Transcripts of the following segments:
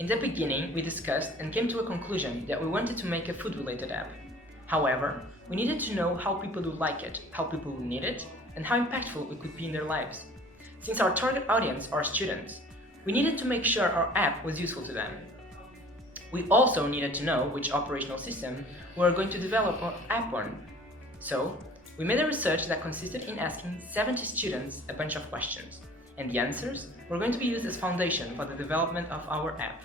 In the beginning, we discussed and came to a conclusion that we wanted to make a food-related app. However, we needed to know how people would like it, how people would need it, and how impactful it could be in their lives. Since our target audience are students, we needed to make sure our app was useful to them. We also needed to know which operational system we were going to develop our app on. So, we made a research that consisted in asking 70 students a bunch of questions, and the answers were going to be used as foundation for the development of our app.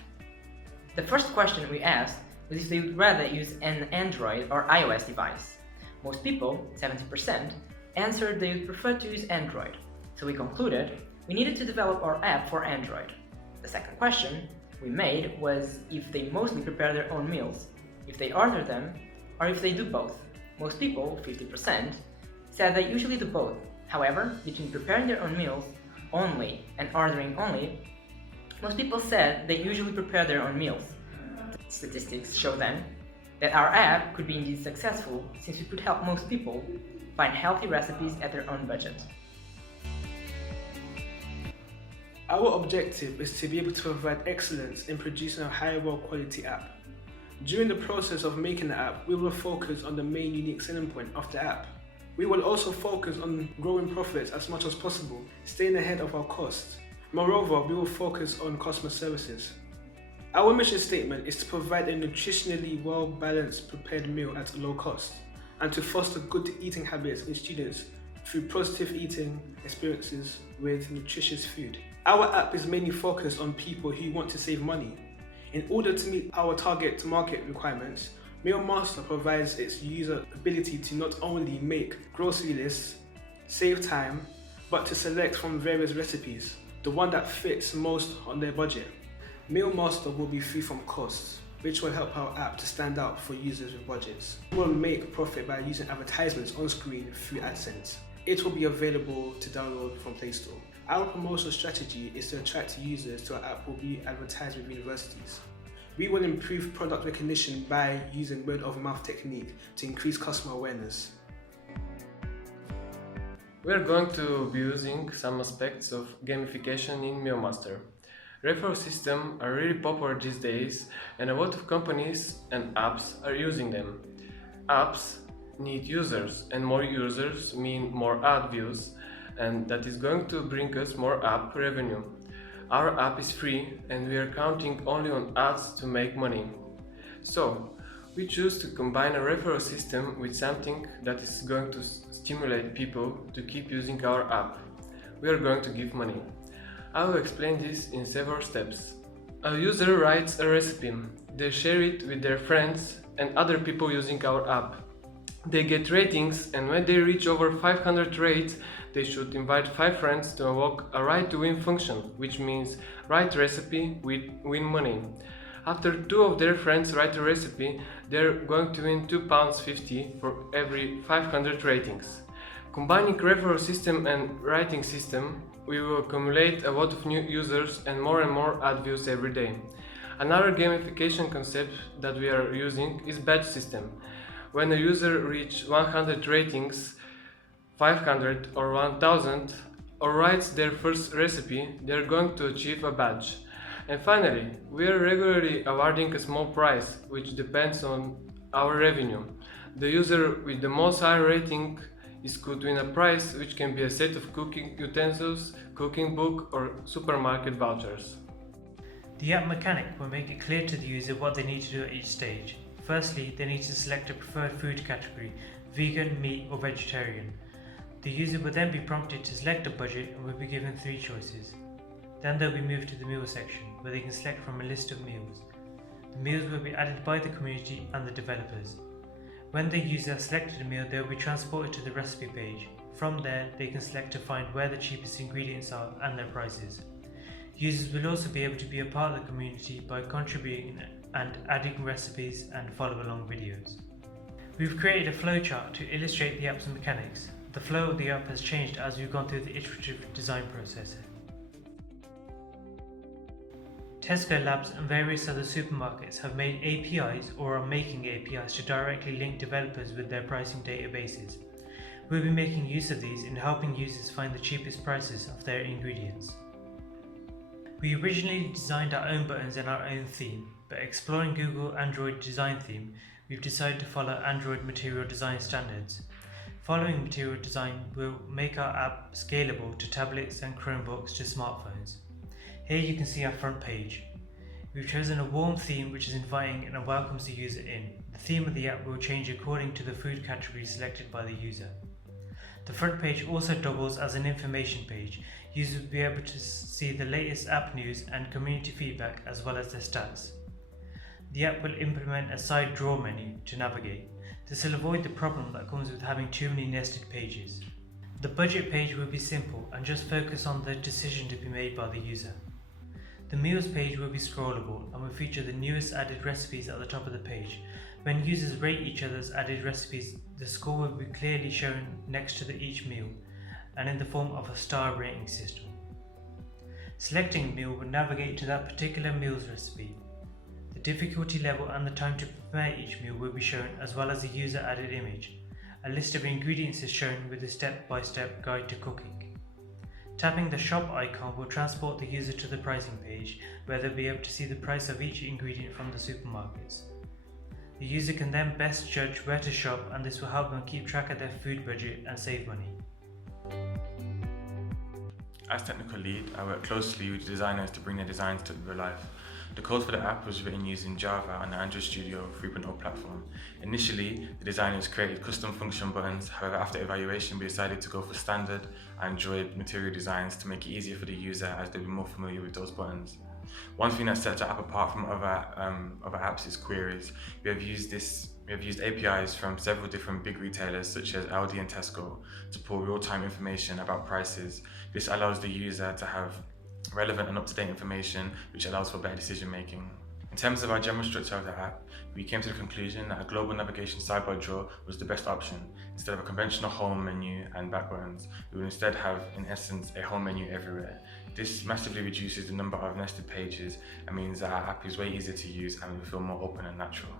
The first question we asked was if they would rather use an Android or iOS device. Most people, 70%, answered they would prefer to use Android, so we concluded we needed to develop our app for Android. The second question we made was if they mostly prepare their own meals, if they order them, or if they do both. Most people, 50%, said they usually do both. However, between preparing their own meals only and ordering only, most people said they usually prepare their own meals. Statistics show then that our app could be indeed successful since we could help most people find healthy recipes at their own budget. Our objective is to be able to provide excellence in producing a high quality app. During the process of making the app, we will focus on the main unique selling point of the app. We will also focus on growing profits as much as possible, staying ahead of our costs. Moreover, we will focus on customer services. Our mission statement is to provide a nutritionally well-balanced prepared meal at low cost, and to foster good eating habits in students through positive eating experiences with nutritious food. Our app is mainly focused on people who want to save money. In order to meet our target market requirements, MealMaster provides its user ability to not only make grocery lists, save time, but to select from various recipes, the one that fits most on their budget. MealMaster will be free from costs, which will help our app to stand out for users with budgets. We will make profit by using advertisements on screen through AdSense. It will be available to download from Play Store. Our promotional strategy is to attract users to our app will be advertised with universities. We will improve product recognition by using word of mouth technique to increase customer awareness. We are going to be using some aspects of gamification in MealMaster. Referral systems are really popular these days, and a lot of companies and apps are using them. Apps need users, and more users mean more ad views, and that is going to bring us more app revenue. Our app is free, and we are counting only on ads to make money. So, we choose to combine a referral system with something that is going to stimulate people to keep using our app. We are going to give money. I will explain this in several steps. A user writes a recipe. They share it with their friends and other people using our app. They get ratings, and when they reach over 500 rates, they should invite 5 friends to unlock a right to win function, which means write recipe with win money. After 2 of their friends write a recipe, they're going to win £2.50 for every 500 ratings. Combining referral system and rating system, we will accumulate a lot of new users and more ad views every day. Another gamification concept that we are using is badge system. When a user reaches 100 ratings, 500 or 1000, or writes their first recipe, they are going to achieve a badge. And finally, we are regularly awarding a small prize, which depends on our revenue. The user with the most high rating could win a prize, which can be a set of cooking utensils, cooking book, or supermarket vouchers. The app mechanic will make it clear to the user what they need to do at each stage. Firstly, they need to select a preferred food category, vegan, meat, or vegetarian. The user will then be prompted to select a budget and will be given 3 choices. Then they'll be moved to the meal section, where they can select from a list of meals. The meals will be added by the community and the developers. When the user has selected a meal, they will be transported to the recipe page. From there, they can select to find where the cheapest ingredients are and their prices. Users will also be able to be a part of the community by contributing and adding recipes and follow-along videos. We've created a flowchart to illustrate the app's mechanics. The flow of the app has changed as we've gone through the iterative design process. Tesco Labs and various other supermarkets have made APIs or are making APIs to directly link developers with their pricing databases. We'll be making use of these in helping users find the cheapest prices of their ingredients. We originally designed our own buttons in our own theme, but exploring Google Android design theme, we've decided to follow Android material design standards. Following material design will make our app scalable to tablets and Chromebooks to smartphones. Here you can see our front page. We've chosen a warm theme which is inviting and welcomes the user in. The theme of the app will change according to the food category selected by the user. The front page also doubles as an information page. Users will be able to see the latest app news and community feedback as well as their stats. The app will implement a side drawer menu to navigate. This will avoid the problem that comes with having too many nested pages. The budget page will be simple and just focus on the decision to be made by the user. The meals page will be scrollable and will feature the newest added recipes at the top of the page. When users rate each other's added recipes, the score will be clearly shown next to each meal and in the form of a star rating system. Selecting a meal will navigate to that particular meal's recipe. The difficulty level and the time to prepare each meal will be shown as well as a user added image. A list of ingredients is shown with a step-by-step guide to cooking. Tapping the shop icon will transport the user to the pricing page where they'll be able to see the price of each ingredient from the supermarkets. The user can then best judge where to shop, and this will help them keep track of their food budget and save money. As technical lead, I work closely with designers to bring their designs to real life. The code for the app was written using Java on the Android Studio 3.0 platform. Initially, the designers created custom function buttons, however after evaluation we decided to go for standard Android material designs to make it easier for the user as they'll be more familiar with those buttons. One thing that sets our app apart from other apps is queries. We have used APIs from several different big retailers such as Aldi and Tesco to pull real-time information about prices. This allows the user to have relevant and up-to-date information, which allows for better decision making. In terms of our general structure of the app, we came to the conclusion that a global navigation sidebar drawer was the best option. Instead of a conventional home menu and back buttons, we will instead have, in essence, a home menu everywhere. This massively reduces the number of nested pages and means that our app is way easier to use and will feel more open and natural.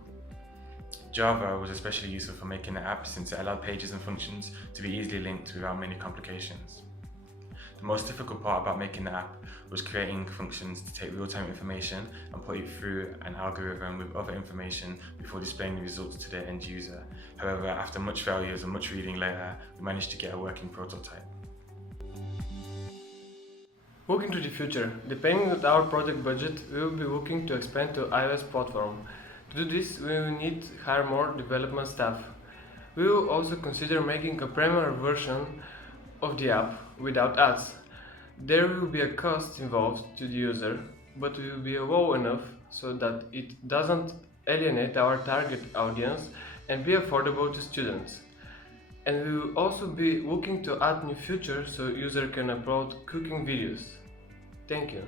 Java was especially useful for making the app since it allowed pages and functions to be easily linked without many complications. The most difficult part about making the app was creating functions to take real-time information and put it through an algorithm with other information before displaying the results to the end user. However, after much failures and much reading later, we managed to get a working prototype. Looking to the future, depending on our project budget, we will be looking to expand to iOS platform. To do this, we will need to hire more development staff. We will also consider making a premium version of the app without ads. There will be a cost involved to the user, but it will be low enough so that it doesn't alienate our target audience and be affordable to students. And we will also be looking to add new features so users can upload cooking videos. Thank you.